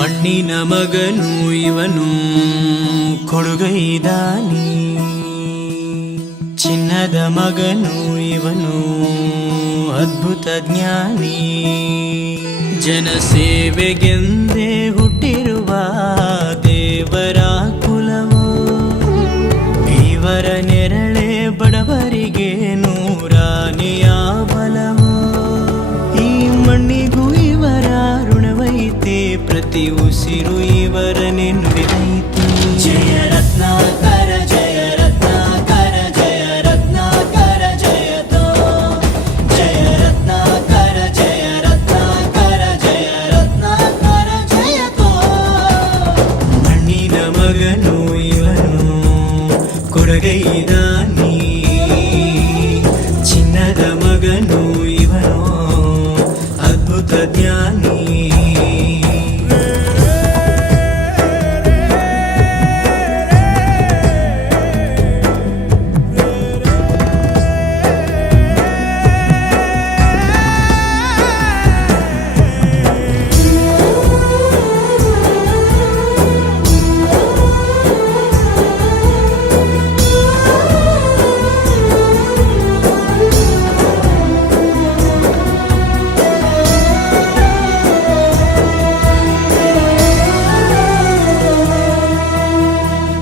ಮಣ್ಣಿನ ಮಗನು ಇವನು ಕೊಡುಗೈದಾನಿ, ಚಿನ್ನದ ಮಗನು ಇವನು ಅದ್ಭುತ ಜ್ಞಾನಿ. ಜನಸೇವೆಗೆಂದೇ ಹುಟ್ಟಿರುವ ದೇವರ ಕುಲವೋ, ಇವರ ನೆರಳೆ ಬಡವರಿಗೆ ನೂರಾನೆಯ ಬಲವೋ. ಈ ಮಣ್ಣಿಗೂ ಇವರ ಋಣವೈತೆ, ಪ್ರತಿ ಉಸಿರು ಇವರನೆ ನುಡಿದೈತೆ. ಜಯ ರತ್ನಾಕರ ಜಯ ರತ್ನಾಕರ ಜಯ ರತ್ನಾಕರ ಜಯತೋ, ಜಯ ರತ್ನಾಕರ ಜಯ ರತ್ನಾಕರ ಜಯ ರತ್ನಾಕರ ಜಯತೋ. ಮಣ್ಣಿನ ಮಗನು ಇವನು ಕೊಡುಗೈದಾನಿ, ಚಿನ್ನದ ಮಗನು ಇವನು ಅದ್ಭುತ ಜ್ಞಾನಿ.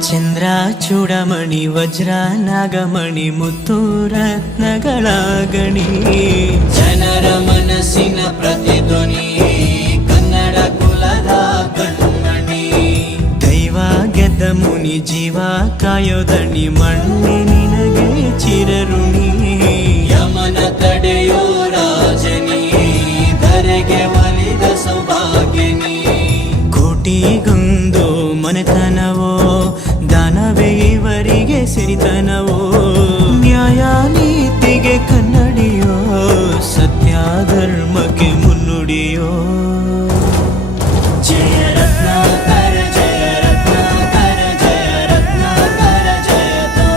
ಚಂದ್ರ ಚೂಡಮಣಿ ವಜ್ರ ನಾಗಮಣಿ ಮುತ್ತು ರತ್ನಗಳ ಗಣಿ, ಜನರ ಮನಸ್ಸಿನ ಪ್ರತಿಧ್ವನಿ ಕನ್ನಡ ಕುಲದ ಕಣ್ಮಣಿ. ದೈವ ಗೆದ್ದ ಮುನಿ ಜೀವ ಕಾಯೋದಣಿ, ಮಣ್ಣೆ ನಿನಗೆ ಚಿರಋಣಿ. ಯಮನ ತಡೆಯೋ ರಾಜನಿ, ಧರೆಗೆ ಒಲಿದ ಸೌಭಾಗ್ಯನಿ. ಕೋಟಿಗೊಂದು ಮನೆತನವೋ, ದಾನವೇ ಇವರಿಗೆ ಸಿರಿತನವೋ. ನ್ಯಾಯ ನೀತಿಗೆ ಕನ್ನಡಿಯೋ, ಸತ್ಯ ಧರ್ಮಕ್ಕೆ ಮುನ್ನುಡಿಯೋ. ಜಯ ರತ್ನಾಕರ ಜಯ ರತ್ನಾಕರ ಜಯ ರತ್ನಾಕರ ಜಯತೋ,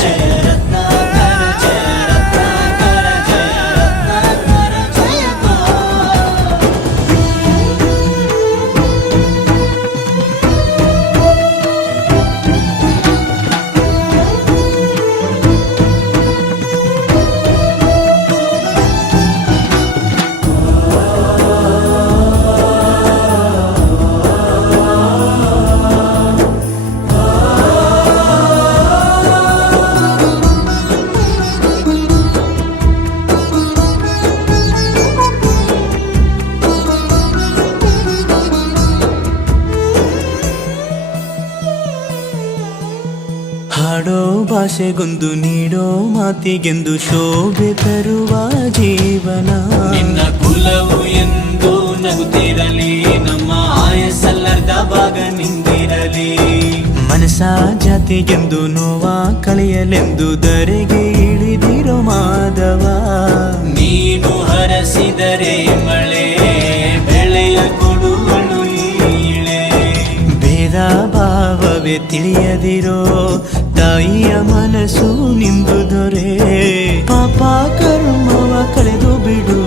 ಜಯ ರತ್ನಾಕರ ಜಯ ರತ್ನಾಕರ ಜಯ ರತ್ನಾಕರ ಜಯತೋ. ಹಾಡೋ ಭಾಷೆಗೊಂದು ನೀಡೋ ಮಾತಿಗೆಂದು ಶೋಭೆ ತರುವ ಜೀವನ. ನಿನ್ನ ಕುಲವು ಎಂದು ನಗುತ್ತಿರಲಿ, ನಮ್ಮ ಆಯಸ್ಸಲ್ಲರ್ಧ ಭಾಗ ನಿಂದಿರಲಿ. ಮನಸ ಜಾತಿಗೆಂದು ನೋವ ಕಳೆಯಲೆಂದು ಧರೆಗೆ ಇಳಿದಿರೋ ಮಾಧವ. ನೀನು ಹರಸಿದರೆ ಮಳೆ ಬೆಳೆಯ ಕೊಡುವಳು ಇಳೆ. ಭೇದ ಭಾವವೇ ತಿಳಿಯದಿರೋ ತಾಯಿಯ ಮನಸ್ಸು ನಿಂದು ದೊರೆ. ಪಾಪ ಕರ್ಮವ ಕಳೆದು ಬಿಡು,